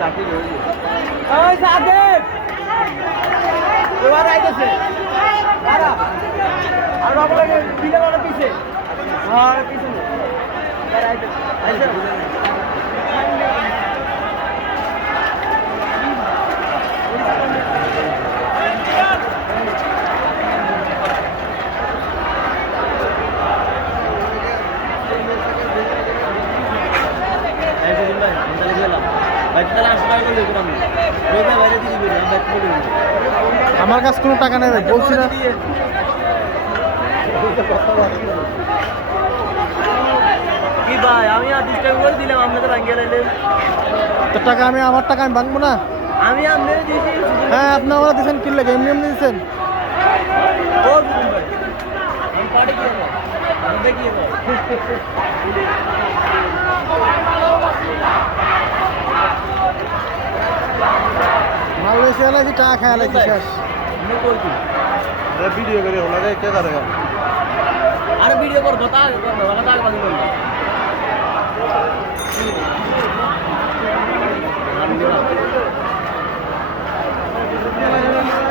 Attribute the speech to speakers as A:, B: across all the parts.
A: ওই সাদেক! এবার আইতেছে। দাঁড়া। আর আপনাকে দিলে মানে পিছে। আর পিছনে এবার আইতেছে। আইতেছে
B: আমার কাছে কোনো টাকা নেই বলছি না।
A: কি ভাই আমি আর ডিস্টার্ব করে দিলাম আপনাদের ভাঙ্গে লাইলেন
B: তো টাকা আমি আমার টাকা আমি ভাঙবো না?
A: আমি আপনাদের দিয়েছি।
B: হ্যাঁ আপনি আমার দিচ্ছেন কিনলে এমনি এমনি দিচ্ছেন
A: ও ভাই। আমি পার্টি কি আমি দেখি
B: মাল বেশি এলাইছি টাকা খাই এলাইছি শেষ।
A: আমি
B: ভিডিও করে কে করে?
A: আরে ভিডিও করব তা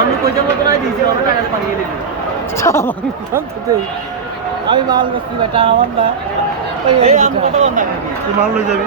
A: আমি কইতে মতো নাই দিয়েছি ওরা টাকা পাঠিয়ে দিবি।
B: আমি মাল বেশি টাকা আমার না। তুই মাল লই যাবি?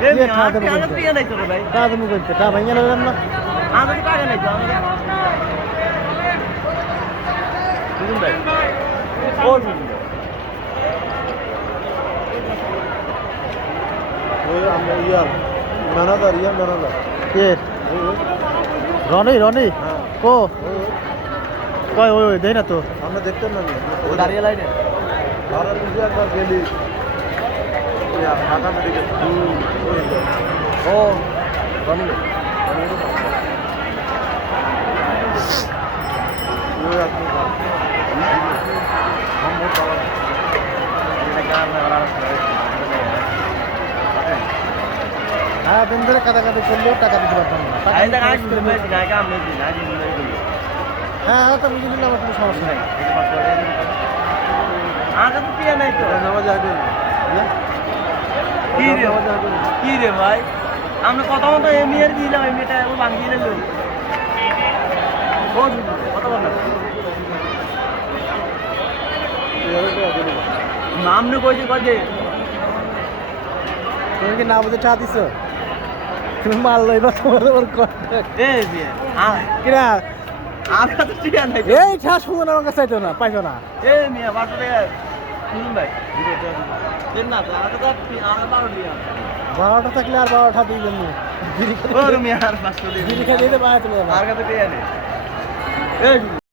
A: এই
B: দিয়ে
A: মেয়ে
B: খাওয়া
A: আপনি
B: দেবো
A: আগে
B: বলতে।
A: দিয়ে নাই তো রে ভাই।
B: টাকা তুমি বলতে টাকা ভেঙে নেবেন না
A: আমাদের তো টাকা নাই তো আমাদের। বুঝুন ভাই ও বুঝুন ভাই
B: কে রনি। রনি কো। কয় ওই দেই না তো। আমরা দেখতেন না।
A: দাঁড়িয়ে লাইনে। ও রনি
B: হ্যাঁ দিন ধরে কাটাকাটি করলেও টাকা দিতে পারতাম হ্যাঁ হ্যাঁ তো বুঝে আমার কোনো সমস্যা নেই।
A: আগে তো পিয়া নাই তো। কি রে? কি রে ভাই? আমরা কথা মতো এমনি আর দিলাম এমনিটা ও ভাঙিয়ে নিল কত বল নাম নে কইছে কইছে
B: তুমি কি না বুঝে দিছো? তুমি মাল লইবা তোমার আবার কন্ট্যাক্ট
A: এ বিয়ে
B: কিরা?
A: তো
B: ফোন আমার কাছে চাইতো না পাইছো না।
A: এ মিয়া বাটরে
B: বারোটা থাকলে আর বারোটা দিবেন না বিড়ি
A: মিয়া আর
B: বিড়ি চলে যাবে
A: আর কাছে